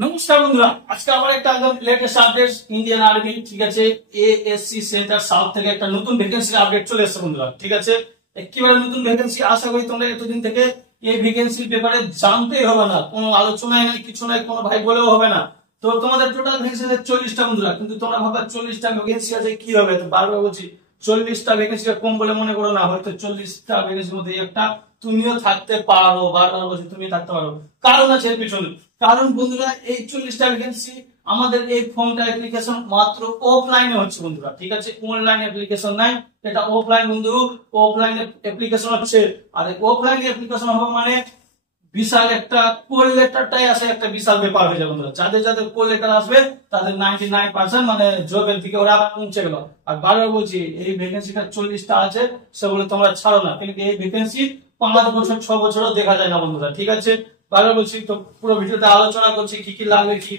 নমস্কার বন্ধুরা, আজকে আবার একটা একদম লেটেস্ট আপডেট ইন্ডিয়ান আর্মি, ঠিক আছে, এএসসি সেন্টার সাউথ থেকে একটা নতুন ভ্যাকেন্সি আপডেট চলে এসেছে বন্ধুরা। ঠিক আছে, একেবারে নতুন ভ্যাকেন্সি। আশা করি তোমরা এতদিন থেকে এই ভ্যাকেন্সির ব্যাপারে জানতেই হবে না, কোনো আলোচনায় নাই, কিছু নাই, কোনো ভাই বলেও হবে না। তো তোমাদের টোটাল ভ্যাকেন্সি আছে 40টা বন্ধুরা, কিন্তু তোমরা ভাববা 40টা ভ্যাকেন্সি আছে কি হবে। তো বারবার বলছি 40টা ভ্যাকেন্সি কম বলে মনে করো না, হয়তো 40টা ভ্যাকেন্সির মধ্যে একটা তুমিও থাকতে পারো। বারবার বলছি তুমি থাকতে পারো, কারণ আছে এর পিছনে। কারণ বন্ধুরা, এই 40টা ভ্যাকেন্সি আমাদের এই ফর্মটা অ্যাপ্লিকেশন মাত্র অফলাইনে হচ্ছে বন্ধুরা। ঠিক আছে, অনলাইন অ্যাপ্লিকেশন নাই, এটা অফলাইন বন্ধু, অফলাইন অ্যাপ্লিকেশন হচ্ছে। আর অফলাইন অ্যাপ্লিকেশন হবে মানে বিশাল একটা কোল লেটারটাই আসে, একটা বিশাল ব্যাপার হয়ে যাবে বন্ধুরা। যাদের যাদের কোল লেটার আসবে তাদের 99% মানে জবের দিকে ওরা পৌঁছে গেল। আর বারবার বলছি এই ভ্যাকেন্সিটা 40টা আছে সেগুলো তোমরা ছাড়ো না, কিন্তু এই ভ্যাকেন্সি 5 বছর 6 বছরও দেখা যায় না বন্ধুরা। ঠিক আছে, বারবার বলছি, তো পুরো ভিডিওতে আলোচনা করছি কি কি লাগবে, কি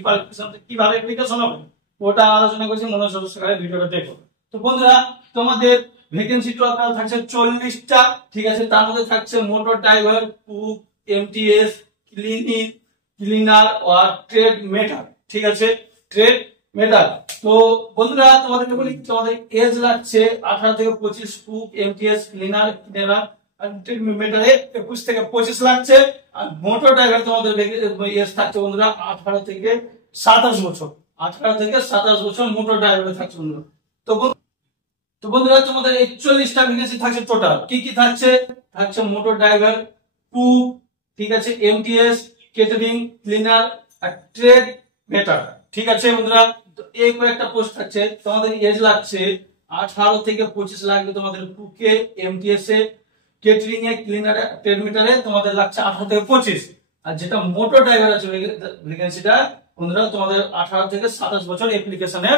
কিভাবে অ্যাপ্লিকেশন হবে, ওটা আলোচনা করছি, মনোযোগ সহকারে ভিডিওটা দেখো। তো বন্ধুরা, তোমাদের ভ্যাকেন্সি টোটাল থাকছে 40টা। ঠিক আছে, তার মধ্যে থাকছে motor driver, cook, MTS, cleaner আর ট্রেড মেটার। ঠিক আছে, ট্রেড মেটার। তো বন্ধুরা, তোমাদেরকে বলি তোমাদের এজ লাগছে 18 থেকে 25, কুক, এমটিএস, ক্লিনার, মেটারে 21 থেকে 25 লাগছে। আর মোটর ড্রাইভার তোমাদের এজ থাকছে বন্ধুরা 18 থেকে 27 বছর। 18 থেকে 27 বছর মোটর ড্রাইভার থাকছে বন্ধুরা। তো বন্ধুরা, তোমাদের 41টা ভ্যাকেন্সি থাকছে টোটাল। কি কি থাকছে? থাকছে মোটর ড্রাইভার, কুক, ঠিক আছে, এমটিএস, কেটারিং, ক্লিনার আর ট্রেড মেটার। ঠিক আছে বন্ধুরা, এই কয়েকটা পোস্ট থাকছে। তোমাদের এজ লাগছে 18 থেকে 25 লাগবে তোমাদের কুকে, এমটিএস এ, কেটারিং এ, ক্লিনারে, ট্রেড মেটারে তোমাদের লাগছে 18 থেকে 25। আর যেটা মোটর ড্রাইভার আছে ভ্যাকেন্সিটা বন্ধুরা তোমাদের 18 থেকে 27 বছর অ্যাপ্লিকেশনের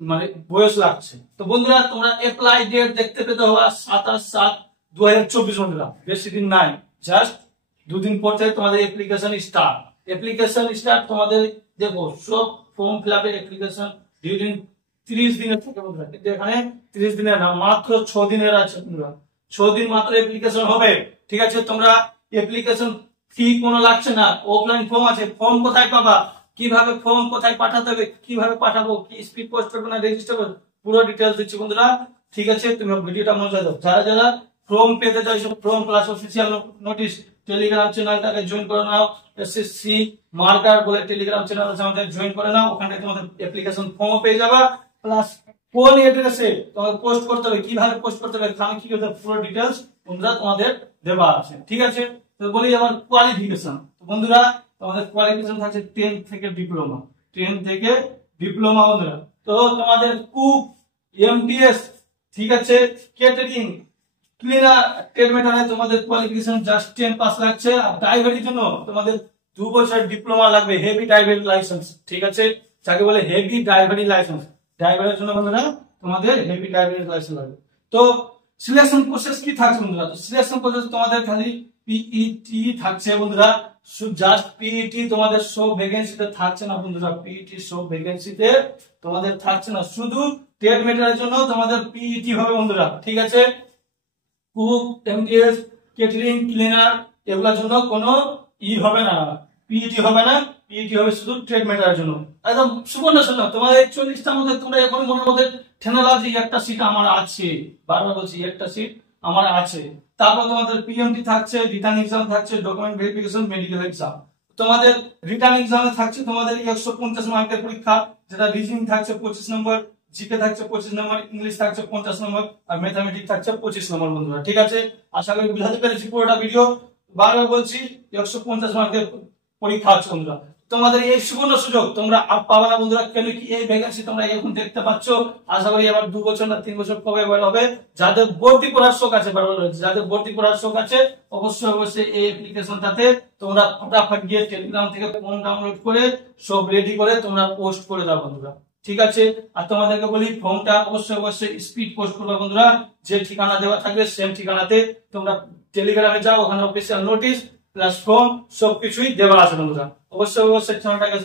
মানে বয়স লাগছে। তো বন্ধুরা, তোমরা অ্যাপ্লাই ডেট দেখতে পেতে হবে 27/7/2024 বন্ধুরা, বেশি দিন নাই, জাস্ট দুদিন পর থেকে তোমাদের অ্যাপ্লিকেশন স্টার্ট। তোমাদের দেখো সব ফর্ম ফিল আপের অ্যাপ্লিকেশন ডিউ দিন 30 দিনের থাকে বন্ধুরা, কিন্তু এখানে 30 দিনের না, মাত্র 6 দিনের আছে বন্ধুরা। 6 দিন মাত্র অ্যাপ্লিকেশন হবে। ঠিক আছে, তোমরা অ্যাপ্লিকেশন ফি কোনো লাগছে না, অফলাইন ফর্ম আছে। ফর্ম কোথায় পাবা, কিভাবে ফর্ম কোথায় পাঠাতে হবে, কিভাবে পাঠাবো, কি স্পিড পোস্ট করবে না রেজিস্টার করবে, পুরো ডিটেইলস দিচ্ছি বন্ধুরা। ঠিক আছে, তুমি ভিডিওটা মনোযোগ দাও। যারা যারা ফর্ম পেতে চাইছো, form plus official notice Telegram চ্যানেলটাকে জয়েন করে নাও। এসএসসি মার্কার বলে টেলিগ্রাম চ্যানেল আছে আমাদের, জয়েন করে নাও। ওখানে তোমাদের অ্যাপ্লিকেশন ফর্ম পেয়ে যাবা, প্লাস কোন অ্যাড্রেসে তোমাদের পোস্ট করতে হবে, কিভাবে পোস্ট করতে হবে, আমি কি করতে হবে, পুরো ডিটেইলস বন্ধুরা তোমাদের দেওয়া আছে। ঠিক আছে, তো বলি আবার কোয়ালিফিকেশন। তো বন্ধুরা, তোমাদের কোয়ালিফিকেশন থাকছে 10 থেকে ডিপ্লোমা, 10 থেকে ডিপ্লোমা বন্ধুরা। তো তোমাদের কুক, এমটিএস, ঠিক আছে, কেটারিং, ক্লিনার, ট্রেড মেটারে তোমাদের কোয়ালিফিকেশন জাস্ট 10 পাস লাগছে। আর ড্রাইভারের জন্য তোমাদের 2 বছর ডিপ্লোমা লাগবে, হেভি ড্রাইভিং লাইসেন্স। ঠিক আছে, যাকে বলে হেভি ড্রাইভিং লাইসেন্স, ড্রাইভারের জন্য বন্ধুরা তোমাদের হেভি ড্রাইভিং লাইসেন্স লাগবে। তো সিলেকশন প্রসেস কি থাকছে বন্ধুরা? তো সিলেকশন প্রসেস তোমাদের খালি পিইটি থাকছে বন্ধুরা, জাস্ট পিইটি তোমাদের সব ভ্যাকেন্সিতে থাকছে না বন্ধুরা। পিইটি সব ভ্যাকেন্সিতে তোমাদের থাকছে না, শুধু ট্রেড মেটারের জন্য তোমাদের পিইটি হবে বন্ধুরা। ঠিক আছে, কুক, এমটিএস, কেটারিং, ক্লিনার এগুলোর জন্য কোনো হবে না, পিইটি হবে না। পিইটি হবে শুধু ট্রেড মেটারের জন্য। একদম সুবর্ণ শূন্য। তোমাদের 40টার মধ্যে তোমরা এখন মনের মধ্যে ঠেনালা যে একটা সিট আমার আছে, বারবার বলছি একটা সিট আমার আছে। তারপর তোমাদের পিএমটি থাকছে, রিটার্ন এক্সাম থাকছে, ডকুমেন্ট ভেরিফিকেশন, মেডিকেল এক্সাম। তোমাদের রিটার্ন এক্সামে থাকছে তোমাদের 150 মার্কের পরীক্ষা, যেটা রিজনিং থাকছে 25 নম্বর, জিকে থাকছে 25 নম্বর, ইংলিশ থাকছে 50 নম্বর, আর ম্যাথমেটিক্স থাকছে 25 নম্বর বন্ধুরা। ঠিক আছে, আশা করি বুঝাতে পেরেছি পুরোটা ভিডিও। বারবার বলছি 150 মার্কের পরীক্ষা আছে বন্ধুরা। তোমাদের এই সুবর্ণ সুযোগ তোমরা পাবে না বন্ধুরা। কেন কি এই ভ্যাকেন্সি তোমরা এখন দেখতে পাচ্ছ, আশা করি আবার 2 বছর না 3 বছর কবে হবে। যাদের ভর্তি করার শখ আছে, যাদের ভর্তি করার শখ আছে, অবশ্যই এই অ্যাপ্লিকেশনটাতে তোমরা ফটাফট গিয়ে টেলিগ্রাম থেকে ফর্ম ডাউনলোড করে সব রেডি করে তোমরা পোস্ট করে দাও বন্ধুরা। ঠিক আছে, আর তোমাদেরকে বলি ফর্মটা অবশ্যই স্পিড পোস্ট করবে বন্ধুরা। যে ঠিকানা দেওয়া থাকবে সেম ঠিকানাতে তোমরা টেলিগ্রামে যাও, ওখানে অফিসিয়াল নোটিশ প্লাস ফর্ম সবকিছুই দেওয়া আছে বন্ধুরা। অবশ্যই চ্যানেলটাকে লাইক